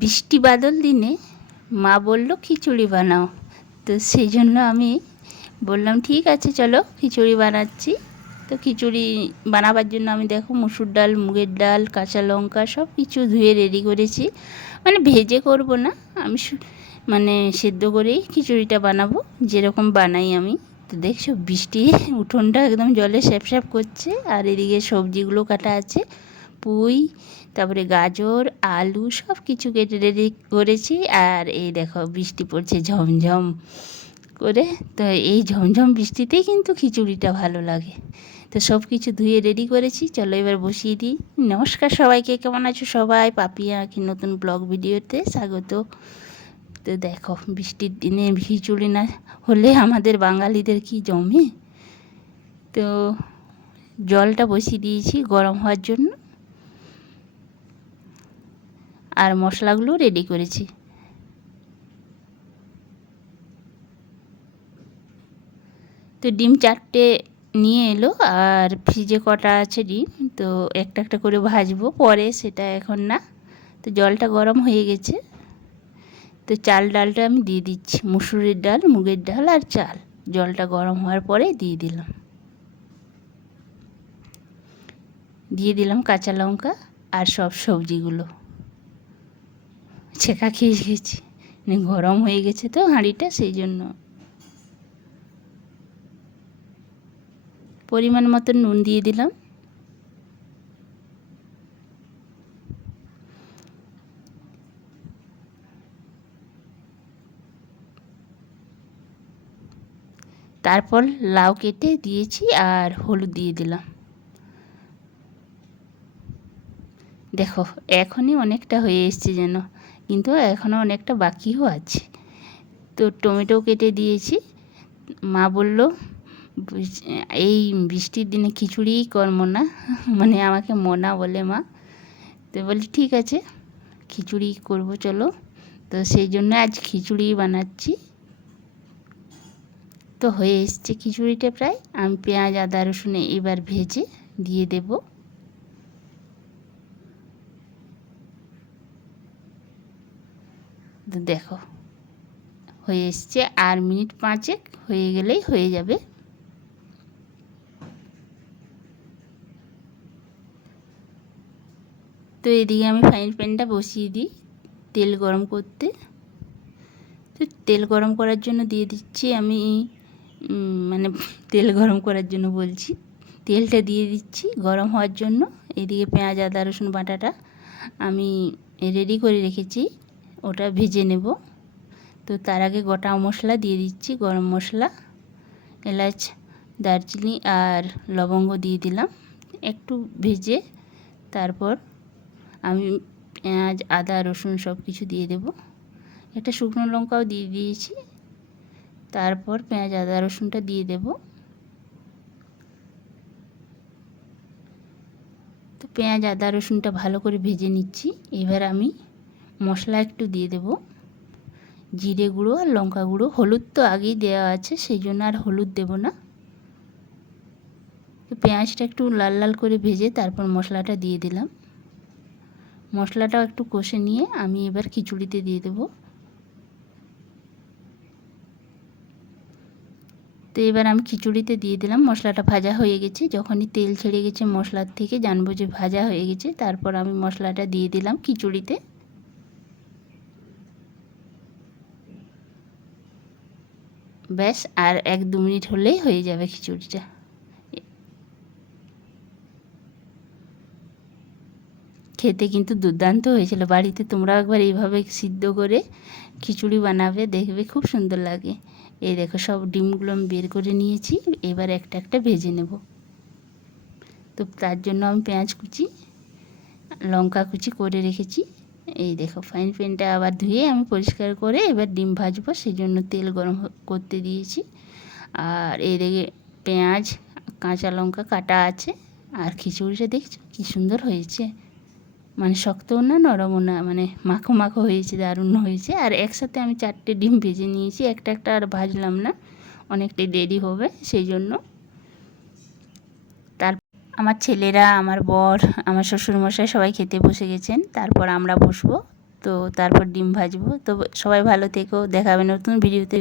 বৃষ্টি বাদল দিনে মা বলল খিচুড়ি বানাও। তো সেই জন্য আমি বললাম ঠিক আছে চলো খিচুড়ি বানাচ্ছি। তো খিচুড়ি বানাবার জন্য আমি দেখো মুসুর ডাল, মুগের ডাল, কাঁচা লঙ্কা সব কিছু ধুয়ে রেডি করেছি। মানে ভেজে করব না, আমি মানে সেদ্ধ করেই খিচুড়িটা বানাবো যেরকম বানাই আমি। তো দেখছো বৃষ্টি উঠোনটা একদম জলে স্যাপস্যাপ করছে, আর এদিকে সবজিগুলো কাটা আছে, পুঁই, তারপরে গাজর, আলু সব কিছু কেটে রেডি করেছি। আর এই দেখো বৃষ্টি পড়ছে ঝমঝম করে। তো এই ঝমঝম বৃষ্টিতেই কিন্তু খিচুড়িটা ভালো লাগে। তো সব কিছু ধুয়ে রেডি করেছি, চলো এবার বসিয়ে দিই। নমস্কার সবাইকে, কেমন আছো সবাই? পাপিয়া কি নতুন ব্লগ ভিডিওতে স্বাগত। তো দেখো বৃষ্টির দিনে খিচুড়ি না হলে আমাদের বাঙালিদের কি জমে। তো জলটা বসিয়ে দিয়েছি গরম হওয়ার জন্য, আর মশলাগুলো রেডি করেছি। তো ডিম 4টে নিয়ে এলো, আর ফ্রিজে কটা আছে ডিম, তো একটা একটা করে ভাজবো পরে, সেটা এখন না। তো জলটা গরম হয়ে গেছে, তো চাল ডালটা আমি দিয়ে দিচ্ছি, মুসুরির ডাল, মুগের ডাল আর চাল। জলটা গরম হওয়ার পরে দিয়ে দিলাম কাঁচা লঙ্কা আর সব সবজিগুলো। ছেঁকা খেয়ে গেছি, গরম হয়ে গেছে তো হাঁড়িটা, সেই জন্য। পরিমাণ মতো নুন দিয়ে দিলাম। তারপর লাউ কেটে দিয়েছি আর হলুদ দিয়ে দিলাম। দেখো এখনই অনেকটা হয়ে এসছে যেন, কিন্তু এখনও অনেকটা বাকিও আছে। তো টমেটো কেটে দিয়েছি। মা বলল এই বৃষ্টির দিনে খিচুড়িই করব না, মানে আমাকে মোনা বলে মা। তো বলি ঠিক আছে খিচুড়ি করব চলো। তো সেই জন্য আজ খিচুড়ি বানাচ্ছি। তো হয়ে এসছে খিচুড়িটা প্রায়। আমি পেঁয়াজ, আদা, রসুন এবার ভেজে দিয়ে দেব। তো দেখো হয়ে এসছে, আর মিনিট 5 হয়ে গেলেই হয়ে যাবে। তো এদিকে আমি ফ্রাইং প্যানটা বসিয়ে দিই তেল গরম করতে। তো তেল গরম করার জন্য দিয়ে দিচ্ছি আমি, মানে তেল গরম করার জন্য বলছি, তেলটা দিয়ে দিচ্ছি গরম হওয়ার জন্য। এদিকে পেঁয়াজ, আদা, রসুন বাটাটা আমি রেডি করে রেখেছি, ওটা ভেজে নেব। তো তার আগে গোটা মশলা দিয়ে দিচ্ছি, গরম মশলা, এলাচ, দারচিনি আর লবঙ্গ দিয়ে দিলাম একটু ভেজে। তারপর আমি পেঁয়াজ, আদা, রসুন সব কিছু দিয়ে দেব। একটা শুকনো লঙ্কাও দিয়ে দিয়েছি। তারপর পেঁয়াজ, আদা, রসুনটা দিয়ে দেব। তো পেঁয়াজ, আদা, রসুনটা ভালো করে ভেজে নিচ্ছি। এবার আমি মশলা একটু দিয়ে দেব, জিরে গুঁড়ো আর লঙ্কা গুঁড়ো। হলুদ তো আগেই দেওয়া আছে, সেই জন্য আর হলুদ দেব না। তো পেঁয়াজটা একটু লাল লাল করে ভেজে তারপর মশলাটা দিয়ে দিলাম। মশলাটাও একটু কষে নিয়ে আমি এবার খিচুড়িতে দিয়ে দেব। তো এবার আমি খিচুড়িতে দিয়ে দিলাম। মশলাটা ভাজা হয়ে গেছে, যখনই তেল ছেড়ে গেছে মশলার থেকে জানবো যে ভাজা হয়ে গেছে। তারপর আমি মশলাটা দিয়ে দিলাম খিচুড়িতে। ব্যাস আর 1-2 মিনিট হলেই হয়ে যাবে খিচুড়িটা। খেতে কিন্তু দুর্দান্ত হয়েছিল। বাড়িতে তোমরাও একবার এইভাবে সিদ্ধ করে খিচুড়ি বানাবে, দেখবে খুব সুন্দর লাগে। এই দেখো সব ডিমগুলো আমি বের করে নিয়েছি, এবার একটা একটা ভেজে নেব। তো তার জন্য আমি পেঁয়াজ কুচি, লঙ্কা কুচি করে রেখেছি। এই দেখো ফ্রাইং প্যানটা আবার ধুয়ে আমি পরিষ্কার করে এবার ডিম ভাজবো, সেই জন্য তেল গরম করতে দিয়েছি। আর এদিকে পেঁয়াজ, কাঁচা লঙ্কা কাটা আছে। আর খিচুড়িটা দেখছো কী সুন্দর হয়েছে, মানে শক্তও না নরমও না, মানে মাখো মাখো হয়েছে, দারুণ হয়েছে। আর একসাথে আমি 4টে ডিম ভেজে নিয়েছি, একটা একটা আর ভাজলাম না, অনেকটাই দেরি হবে সেই জন্য। তার আমার ছেলেরা, আমার বর, আমার শ্বশুরমশাই সবাই খেতে বসে গেছেন, তারপর আমরা বসবো। তো তারপর ডিম ভাজবো। তো সবাই ভালো থেকো, দেখা হবে নতুন ভিডিওতে।